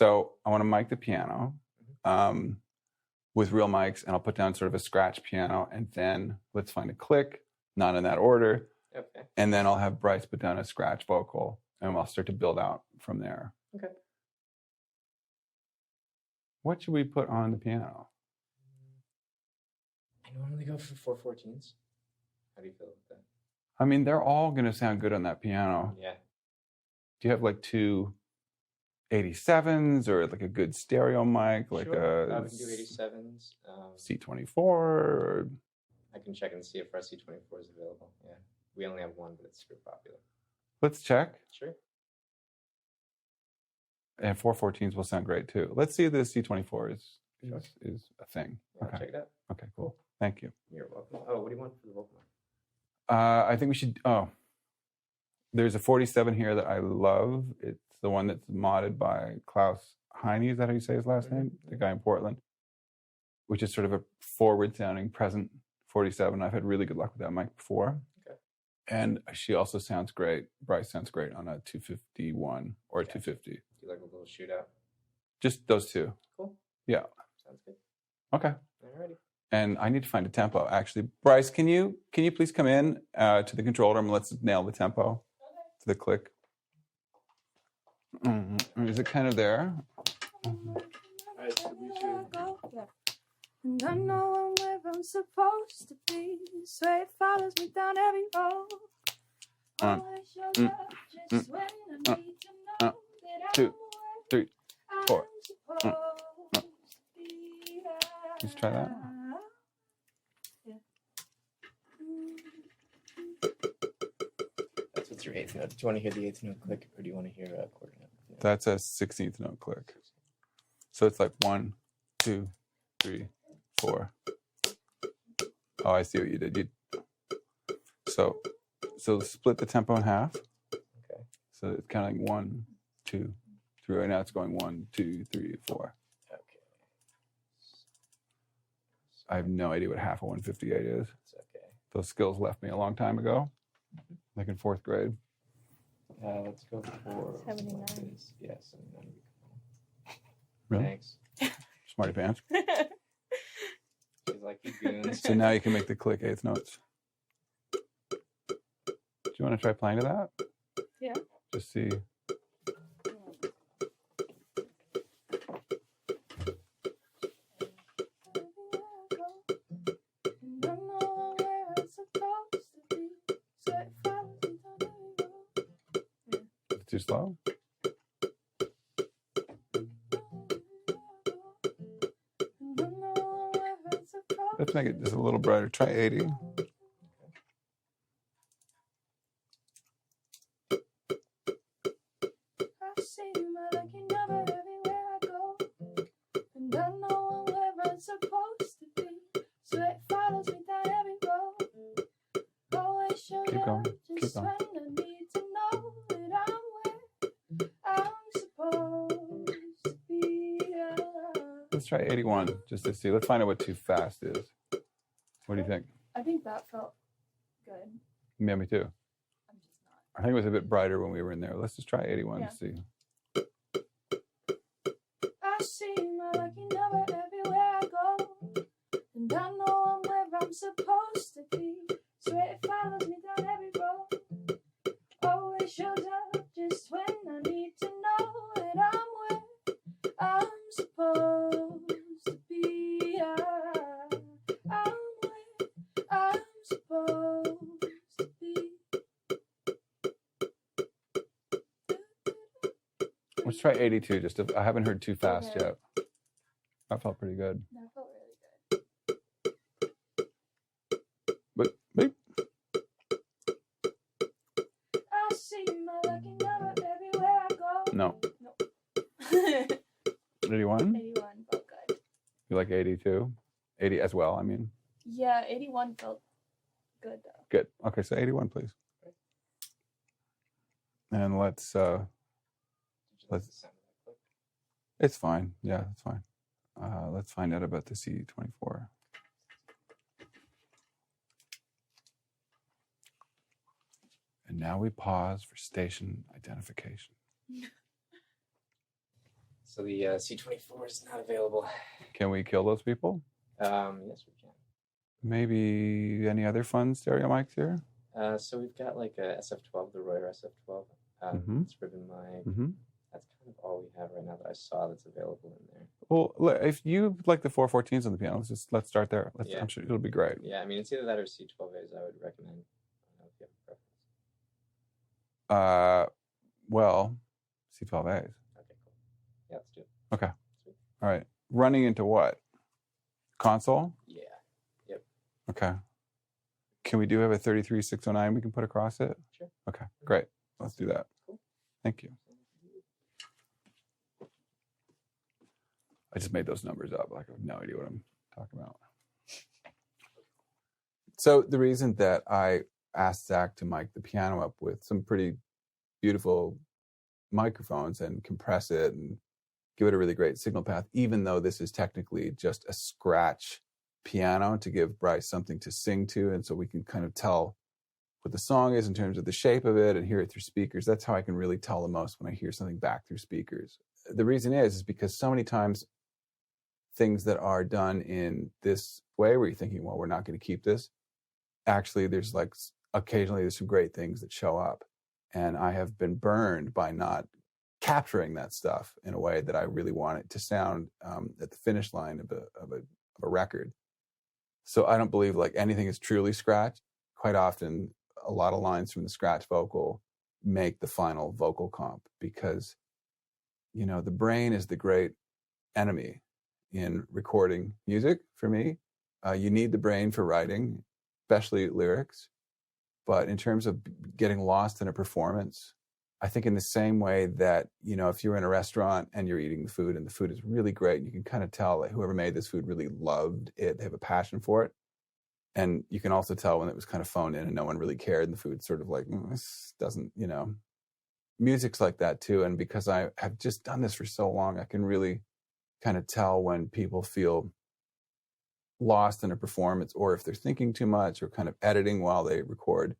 So I want to mic the piano with real mics, and I'll put down sort of a scratch piano, and then let's find a click, not in that order. Okay. And then I'll have Bryce put down a scratch vocal, and I'll start to build out from there. Okay. What should we put on the piano? I normally go for 414s. How do you feel with that? I mean, they're all going to sound good on that piano. Yeah. Do you have like two 87s or like a good stereo mic, like sure. a we can do 87s. C24? Or... I can check and see if our C24 is available. Yeah. We only have one, but it's super popular. Let's check. Sure. And 414s will sound great too. Let's see if the C24 is a thing. Yeah, okay. Check it out. Okay, cool. Thank you. You're welcome. Oh, what do you want for the vocal mic? I think we should. Oh, there's a 47 here that I love. It's the one that's modded by Klaus Heine. Is that how you say his last name? The guy in Portland, which is sort of a forward-sounding present 47. I've had really good luck with that mic before. Okay. And she also sounds great. Bryce sounds great on a 251 or a 250. Do you like a little shootout? Just those two. Cool. Yeah. Sounds good. Okay. Alrighty. And I need to find a tempo. Actually, Bryce, can you please come in to the control room? Let's nail the tempo to the click. Is it kind of there? Alright, so we should... And I know I'm where I'm supposed to be, so it follows me down every road. Always shows up just when I need to know that 2, 3, 4. I'm supposed to be. Let's try that. Yeah. That's what's your 8th note. Do you want to hear the 8th note click, or do you want to hear a quarter note? That's a 16th note click. So it's like 1, 2, 3, 4. Oh, I see what you did. So split the tempo in half. Okay. So it's kind of like 1, 2, 3. Right now it's going 1, 2, 3, 4. Okay. I have no idea what half of 158 is. It's okay. Those skills left me a long time ago, like in 4th grade. Let's go for 79. Yeah, 79. Really? Thanks. Smarty pants. She's like, you goons. So now you can make the click 8th notes. Do you want to try playing to that? Yeah. Just see. Too slow? Let's make it just a little brighter. Try 80. Keep going. Keep going. Let's try 81 just to see. Let's find out what too fast is. What do you think? I think that felt good. Yeah, me too. I'm just not. I think it was a bit brighter when we were in there. Let's just try 81 to see. I see my lucky number everywhere I go, and I know I'm where I'm supposed to be. So it follows me down every road. Always shows up just when I need to know that I'm where I'm supposed to be. I'm where I'm supposed to be. Let's try 82. I haven't heard too fast Okay. yet. That felt pretty good. That felt really good. But wait. I see my lucky number everywhere I go. No. Nope. 81? 81 felt good. You like 82? 80 as well, I mean. Yeah, 81 felt good though. Good. Okay, so 81, please. And let's Did you like the sound of that click? it's fine. Yeah, it's fine. Let's find out about the C24. And now we pause for station identification. So So the C24 is not available. Can we kill those people? Yes, we can. Maybe any other fun stereo mics here? So we've got like a SF12, the Royer SF12. Mhm. It's ribbon mic. Mm-hmm. That's kind of all we have right now that I saw that's available in there. Well, if you like the 414s on the piano, let's start there. Yeah. I'm sure it'll be great. Yeah, I mean, it's either that or C12As I would recommend. I don't know if you have a preference. Well, C12As. Okay, cool. Yeah, let's do it. Okay. Sweet. All right. Running into what? Console? Yeah. Yep. Okay. Can we do have a 33609 we can put across it? Sure. Okay, great. Let's do that. Cool. Thank you. I just made those numbers up. Like I have no idea what I'm talking about. So the reason that I asked Zach to mic the piano up with some pretty beautiful microphones and compress it and give it a really great signal path, even though this is technically just a scratch piano, to give Bryce something to sing to. And so we can kind of tell what the song is in terms of the shape of it and hear it through speakers. That's how I can really tell the most when I hear something back through speakers. The reason is because so many times things that are done in this way where you're thinking, well, we're not going to keep this. Actually, there's like occasionally there's some great things that show up. And I have been burned by not capturing that stuff in a way that I really want it to sound at the finish line of a record. So I don't believe like anything is truly scratched. Quite often, a lot of lines from the scratch vocal make the final vocal comp because, you know, the brain is the great enemy in recording music for me. You need the brain for writing, especially lyrics. But in terms of getting lost in a performance, I think in the same way that, you know, if you're in a restaurant and you're eating the food and the food is really great, you can kind of tell that whoever made this food really loved it. They have a passion for it. And you can also tell when it was kind of phoned in and no one really cared and the food's sort of like, this doesn't, you know, music's like that too. And because I have just done this for so long, I can really kind of tell when people feel lost in a performance or if they're thinking too much or kind of editing while they record.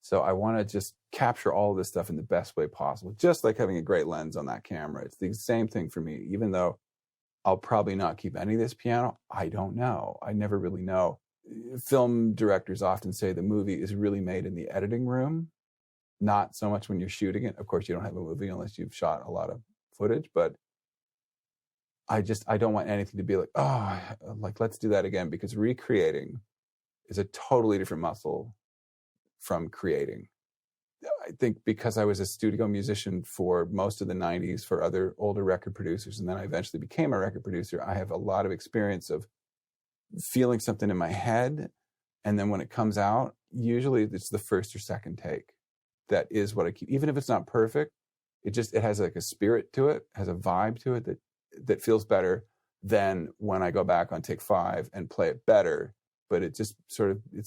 So I want to just capture all of this stuff in the best way possible, just like having a great lens on that camera. It's the same thing for me, even though I'll probably not keep any of this piano. I don't know. I never really know. Film directors often say the movie is really made in the editing room, not so much when you're shooting it. Of course, you don't have a movie unless you've shot a lot of footage, but I don't want anything to be like, oh, like, let's do that again, because recreating is a totally different muscle from creating. I think because I was a studio musician for most of the 90s for other older record producers, and then I eventually became a record producer, I have a lot of experience of feeling something in my head. And then when it comes out, usually it's the first or second take. That is what I keep, even if it's not perfect, it has like a spirit to it, has a vibe to it that feels better than when I go back on take 5 and play it better. But it just sort of, it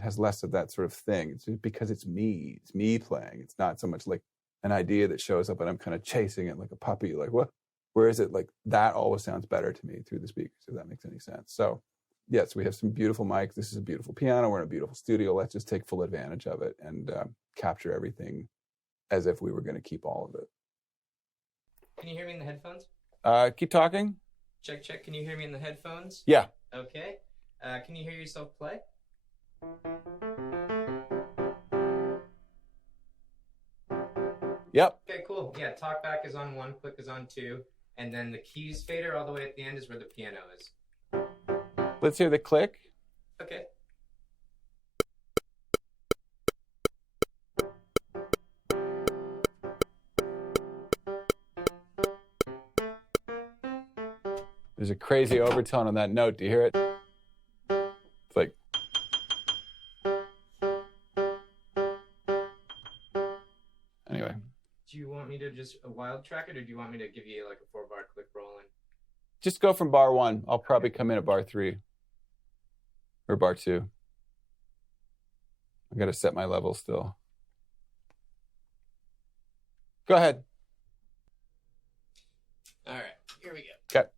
has less of that sort of thing. It's just because it's me playing. It's not so much like an idea that shows up and I'm kind of chasing it like a puppy, like what? Where is it? Like that always sounds better to me through the speakers, if that makes any sense. So yes, we have some beautiful mics. This is a beautiful piano. We're in a beautiful studio. Let's just take full advantage of it and capture everything as if we were going to keep all of it. Can you hear me in the headphones? Keep talking. Check. Can you hear me in the headphones? Yeah. Okay. Can you hear yourself play? Yep. Okay, cool. Yeah, talkback is on 1, click is on 2, and then the keys fader all the way at the end is where the piano is. Let's hear the click. Okay. There's a crazy overtone on that note. Do you hear it? It's like. Anyway. Do you want me to just a wild track it, or do you want me to give you like a 4-bar click rolling? Just go from bar 1. I'll probably come in at bar 3. Or bar 2. I got to set my level still. Go ahead. All right, here we go. Okay.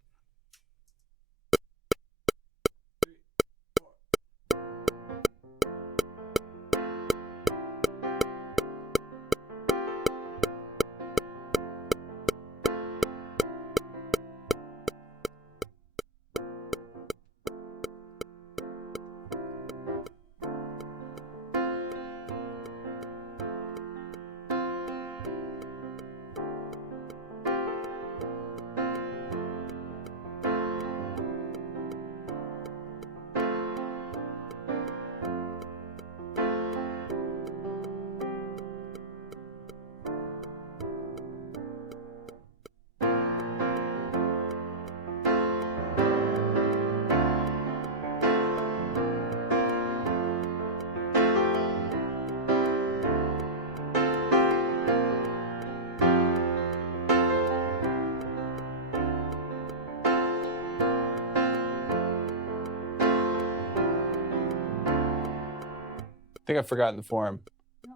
think I've forgotten the form. No,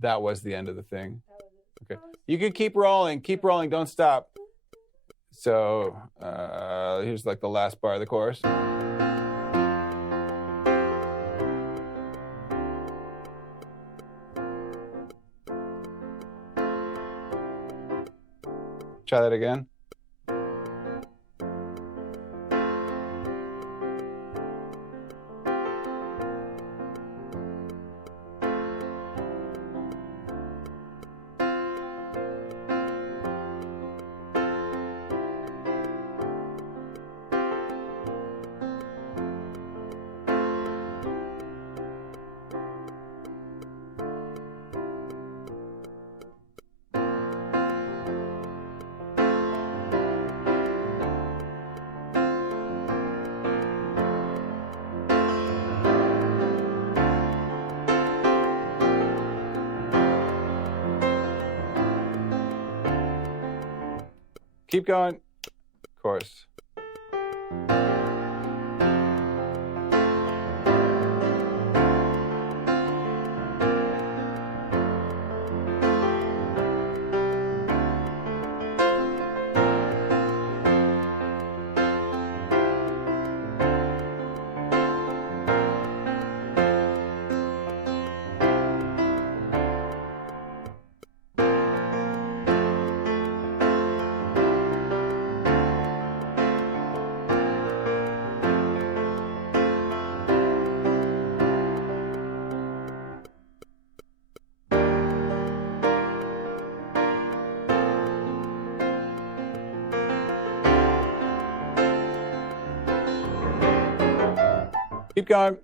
That was the end of the thing. that was it. Okay. You can keep rolling, don't stop. So here's like the last bar of the chorus. Try that again. Keep going. Chorus. Keep going.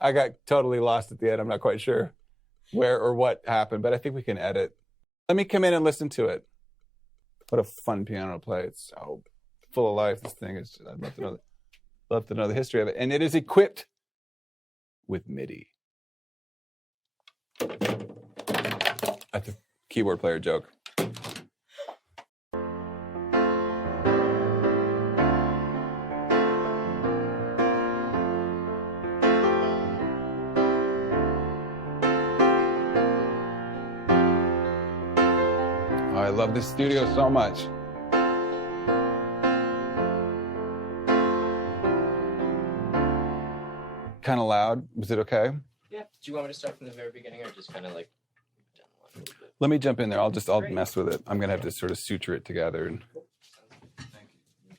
I got totally lost at the end. I'm not quite sure where or what happened, but I think we can edit. Let me come in and listen to it. What a fun piano to play. It's so full of life. This thing is, I'd love to know the history of it. And it is equipped with MIDI. That's a keyboard player joke. I love this studio so much. Kind of loud. Was it okay? Yeah. Do you want me to start from the very beginning or just kind of like down one a little bit? Let me jump in there. I'll mess with it. I'm gonna have to sort of suture it together. And Thank you.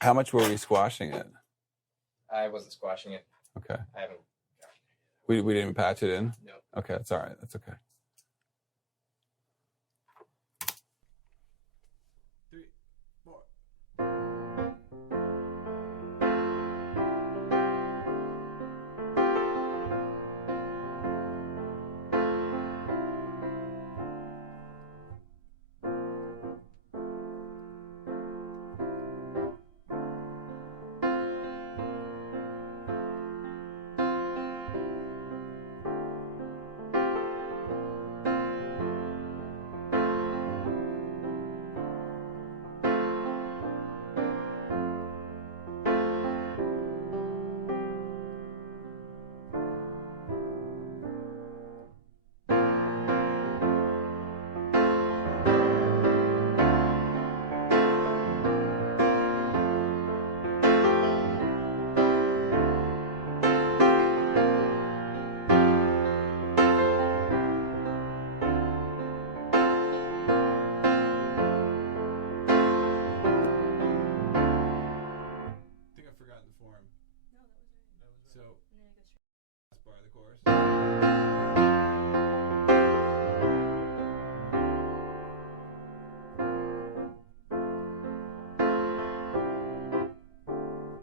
how much were we squashing it? I wasn't squashing it. Okay. I haven't. We didn't even patch it in? No. Okay, that's all right. That's okay. 3, 4. So, And then it goes straight. last bar of the chorus.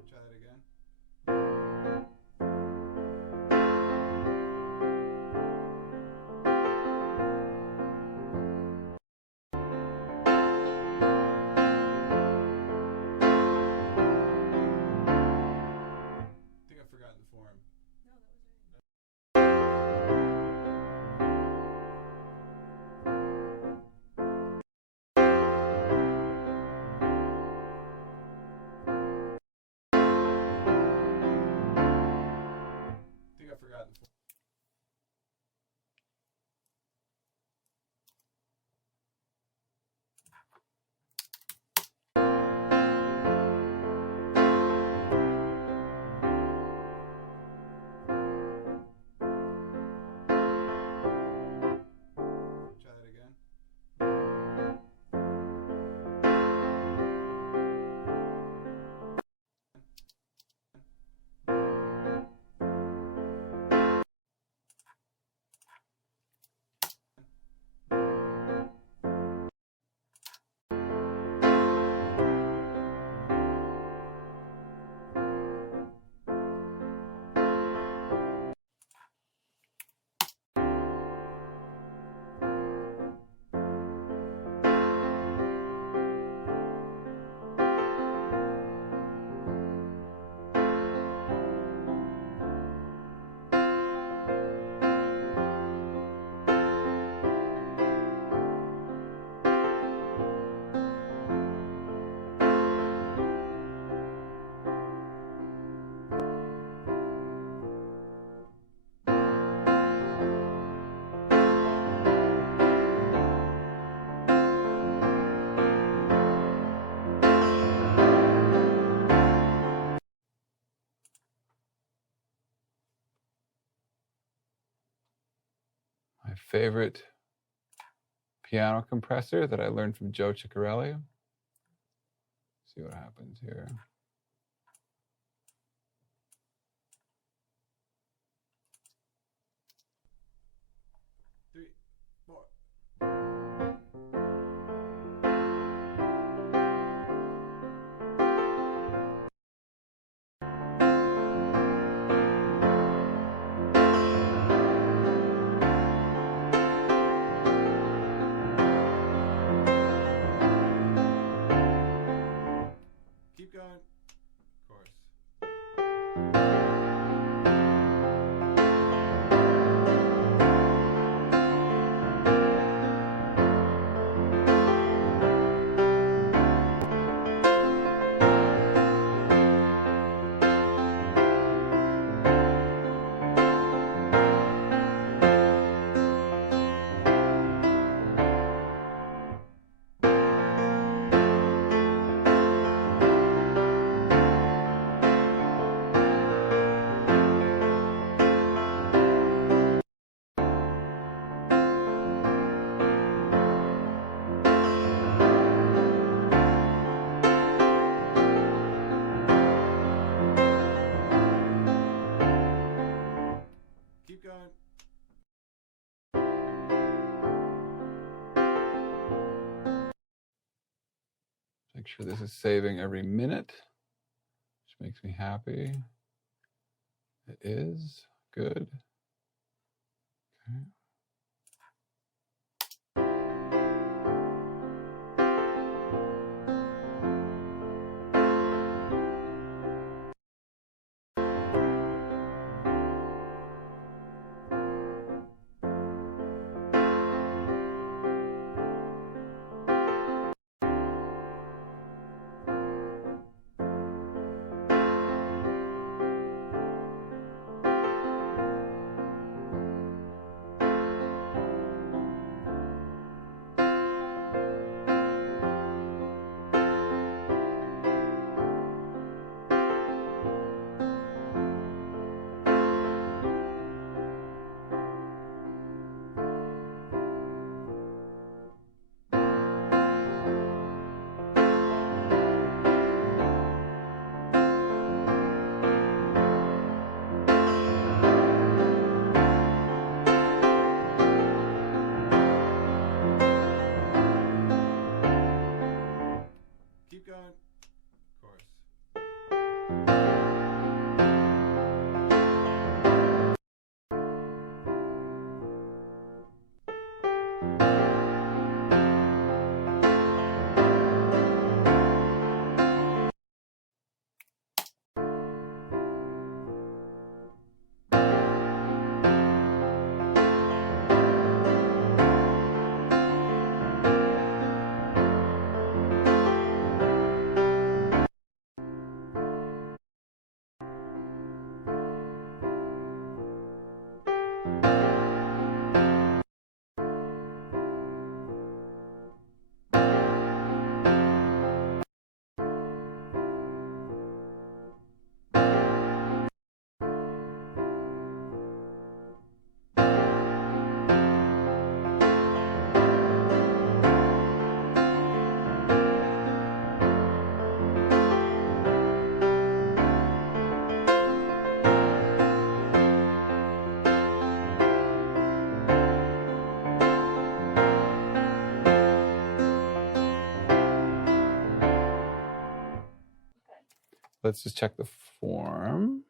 Try that again. I think I've forgotten the form. No, that was right. I think I've forgotten the form. Try that again. My favorite piano compressor that I learned from Joe Ciccarelli. See what happens here. Three, four. Keep going. Chorus. Keep going. Make sure this is saving every minute, which makes me happy. It is. Good. Okay. let's just check the form.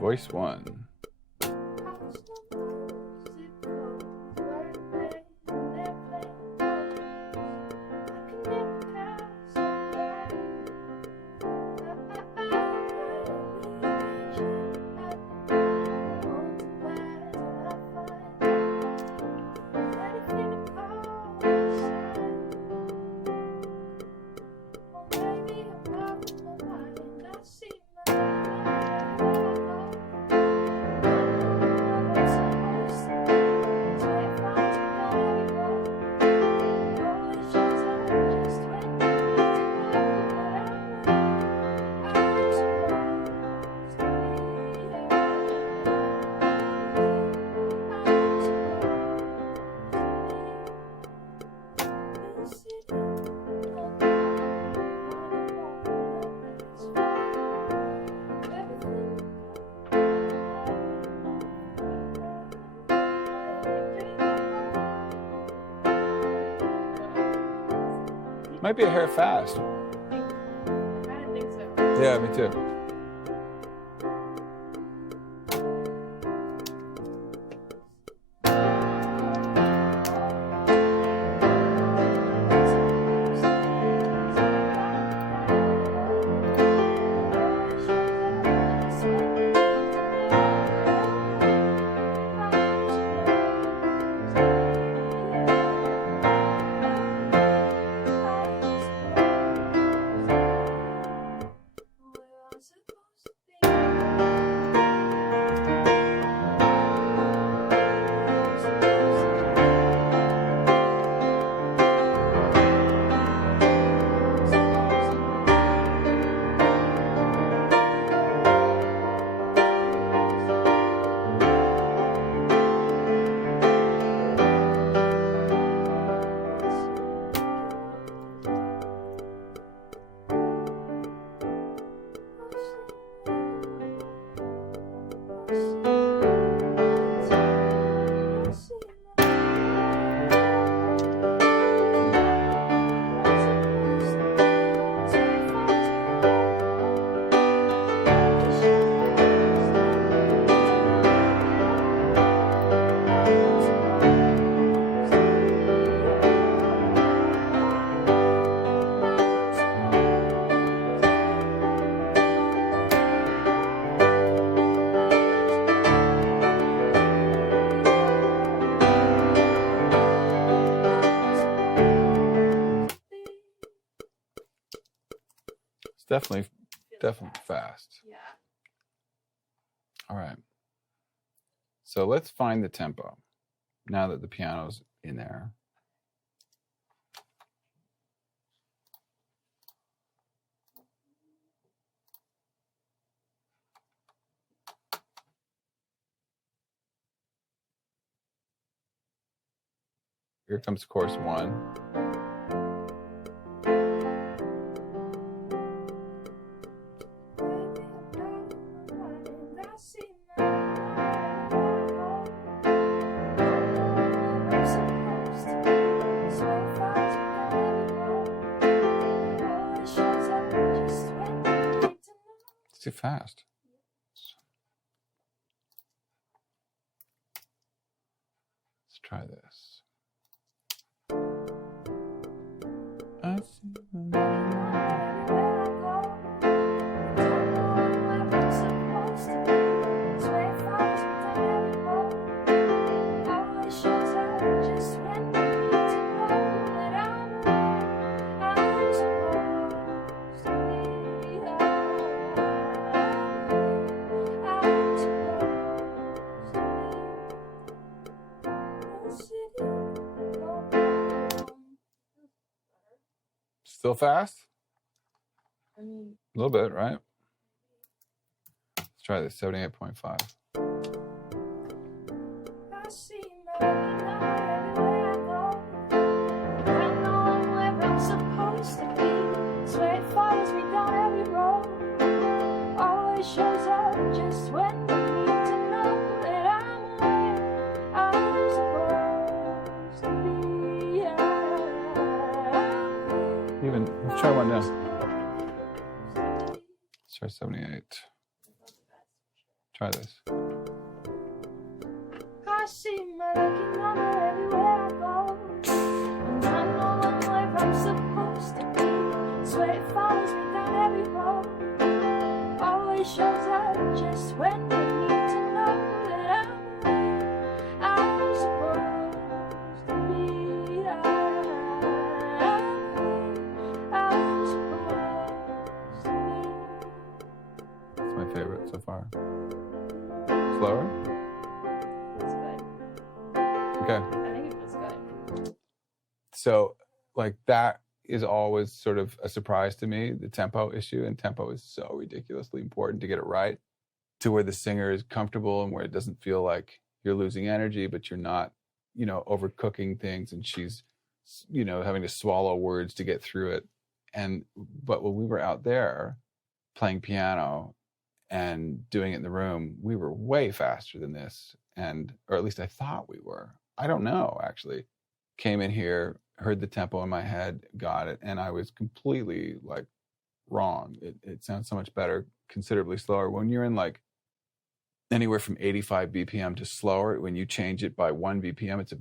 Voice 1. Might be a hair fast. I didn't think so. Yeah, me too. Definitely fast. Yeah. All right. So let's find the tempo now that the piano's in there. Here comes chorus 1. It's too fast. Let's try this. I see. Still fast? I mean, A little bit, right? Let's try this, 78.5. Shows try 78. Try this. I see my lucky number everywhere I go, and I know I'm where I'm supposed to be. Swear it follows me down every road. Always shows up just when you need to know that I'm supposed to be. I'm supposed to be. That's my favorite so far. Slower? It's good. Okay. I think it feels good. So, like, that is always sort of a surprise to me, the tempo issue. And tempo is so ridiculously important to get it right, to where the singer is comfortable and where it doesn't feel like you're losing energy, but you're not, you know, overcooking things, and she's, you know, having to swallow words to get through it. But when we were out there playing piano and doing it in the room, we were way faster than this. Or at least I thought we were. I don't know, actually. Came in here, heard the tempo in my head, got it, and I was completely, like, wrong. It sounds so much better, considerably slower. When you're in, like, anywhere from 85 BPM to slower, when you change it by 1 BPM, it's a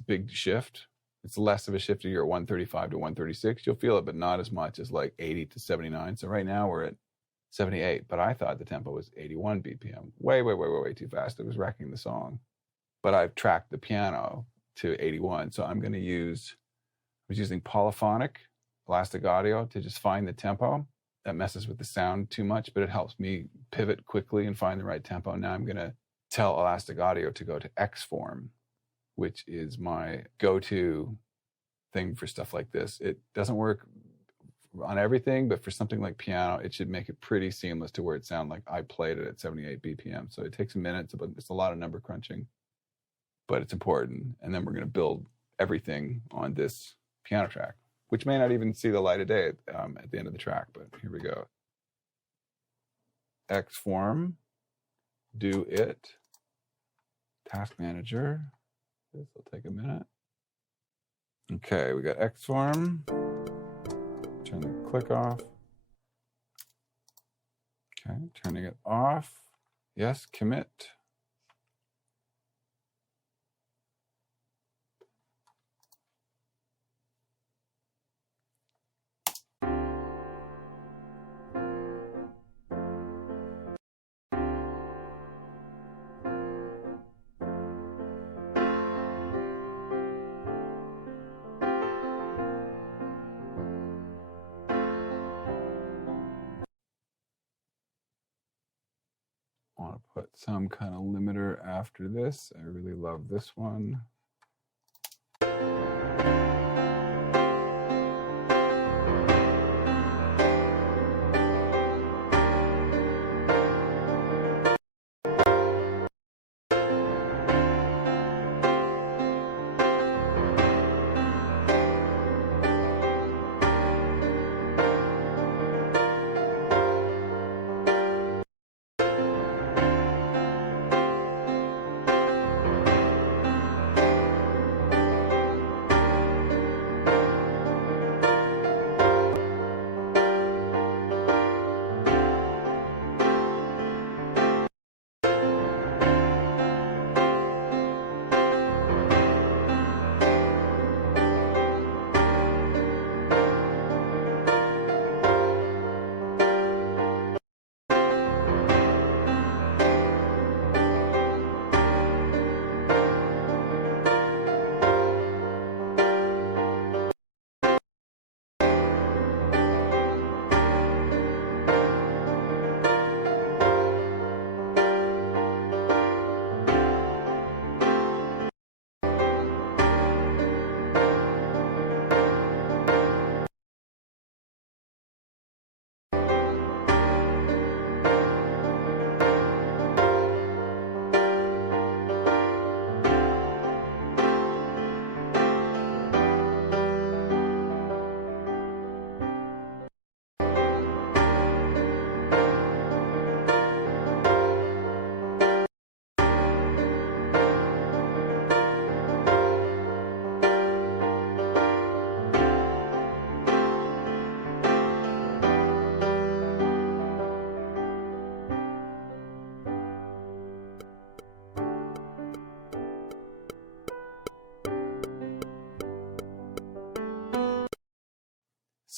big shift. It's less of a shift if you're at 135 to 136. You'll feel it, but not as much as, like, 80 to 79. So right now we're at 78, but I thought the tempo was 81 BPM. Way too fast. It was wrecking the song. But I've tracked the piano to 81, so I was using polyphonic Elastic Audio to just find the tempo. That messes with the sound too much, but it helps me pivot quickly and find the right tempo. Now I'm going to tell Elastic Audio to go to Xform, which is my go-to thing for stuff like this. It doesn't work on everything, but for something like piano, it should make it pretty seamless to where it sounds like I played it at 78 BPM. So it takes a minute, but it's a lot of number crunching, but it's important. And then we're going to build everything on this piano track, which may not even see the light of day at the end of the track, but here we go. Xform, do it, task manager. This will take a minute. Okay, we got Xform. Turn the click off. Okay, turning it off. Yes, commit. Want to put some kind of limiter after this. I really love this one.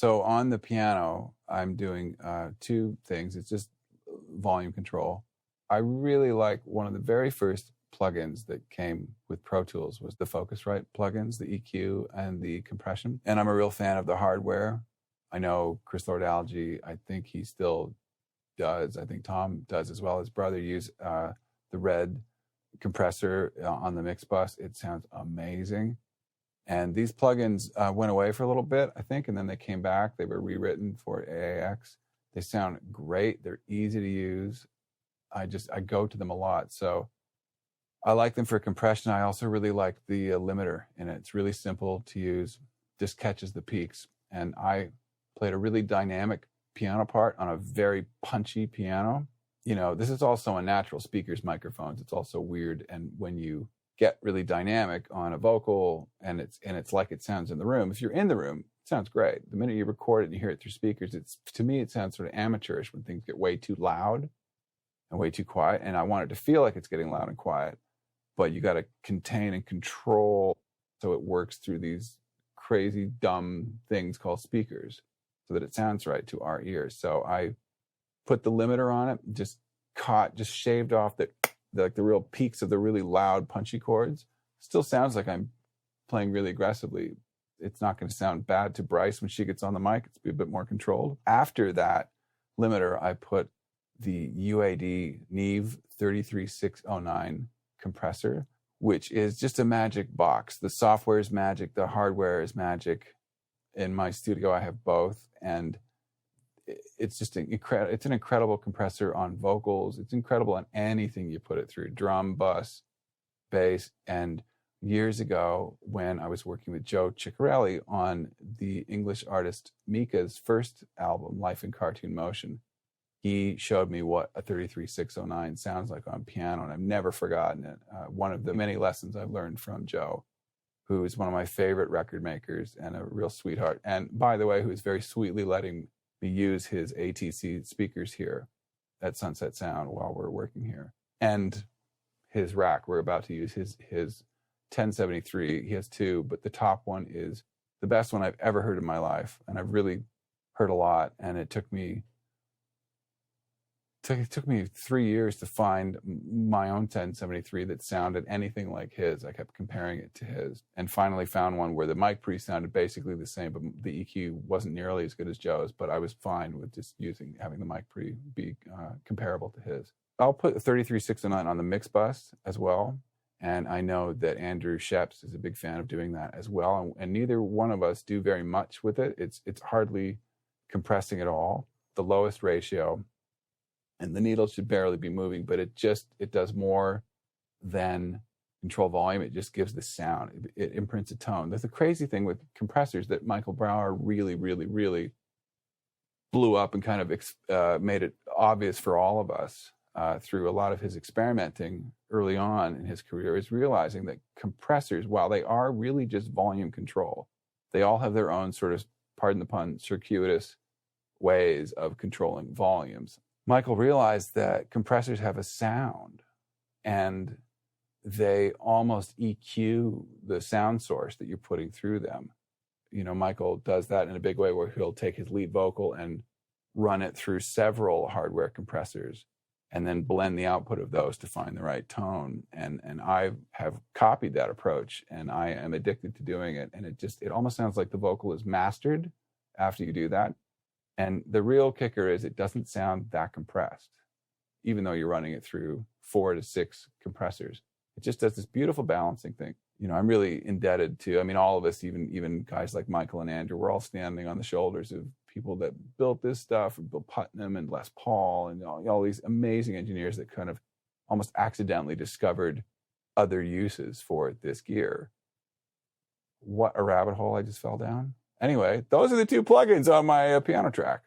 So on the piano, I'm doing two things. It's just volume control. I really like one of the very first plugins that came with Pro Tools was the Focusrite plugins, the EQ and the compression. And I'm a real fan of the hardware. I know Chris Lord-Alge, I think he still does. I think Tom does as well. His brother use the Red compressor on the mix bus. It sounds amazing. And these plugins went away for a little bit, I think, and then they came back. They were rewritten for AAX. They sound great. They're easy to use. I go to them a lot. So I like them for compression. I also really like the limiter in it. It's really simple to use, just catches the peaks. And I played a really dynamic piano part on a very punchy piano. You know, this is also on natural speakers, microphones. It's also weird. And when you get really dynamic on a vocal and it's like it sounds in the room, if you're in the room, it sounds great. The minute you record it and you hear it through speakers, to me, it sounds sort of amateurish when things get way too loud and way too quiet. And I want it to feel like it's getting loud and quiet, but you got to contain and control so it works through these crazy, dumb things called speakers so that it sounds right to our ears. So I put the limiter on it, just shaved off the real peaks of the really loud, punchy chords. Still sounds like I'm playing really aggressively. It's not going to sound bad to Bryce when she gets on the mic. It's a bit more controlled. After that limiter, I put the UAD Neve 33609 compressor, which is just a magic box. The software is magic. The hardware is magic. In my studio, I have both. And it's just it's an incredible compressor on vocals. It's incredible on anything you put it through, drum, bass, bass. And years ago, when I was working with Joe Ciccarelli on the English artist Mika's first album, Life in Cartoon Motion, he showed me what a 33609 sounds like on piano, and I've never forgotten it. One of the many lessons I've learned from Joe, who is one of my favorite record makers and a real sweetheart. And by the way, who is very sweetly letting me use his ATC speakers here at Sunset Sound while we're working here. And his rack, we're about to use his 1073. He has two, but the top one is the best one I've ever heard in my life. And I've really heard a lot. And it took me 3 years to find my own 1073 that sounded anything like his. I kept comparing it to his and finally found one where the mic pre sounded basically the same, but the EQ wasn't nearly as good as Joe's, but I was fine with just having the mic pre be comparable to his. I'll put 33609 on the mix bus as well. And I know that Andrew Sheps is a big fan of doing that as well. And neither one of us do very much with it. It's hardly compressing at all. The lowest ratio, and the needle should barely be moving, but it does more than control volume. It just gives the sound. It imprints a tone. There's a crazy thing with compressors that Michael Brauer really, really, really blew up and kind of made it obvious for all of us through a lot of his experimenting early on in his career, is realizing that compressors, while they are really just volume control, they all have their own sort of, pardon the pun, circuitous ways of controlling volumes. Michael realized that compressors have a sound and they almost EQ the sound source that you're putting through them. You know, Michael does that in a big way where he'll take his lead vocal and run it through several hardware compressors and then blend the output of those to find the right tone. And I have copied that approach and I am addicted to doing it. And it almost sounds like the vocal is mastered after you do that. And the real kicker is it doesn't sound that compressed, even though you're running it through 4 to 6 compressors. It just does this beautiful balancing thing. You know, I'm really indebted to, all of us, even guys like Michael and Andrew, we're all standing on the shoulders of people that built this stuff, and Bill Putnam and Les Paul and all these amazing engineers that kind of almost accidentally discovered other uses for this gear. What a rabbit hole I just fell down. Anyway, those are the two plugins on my piano track.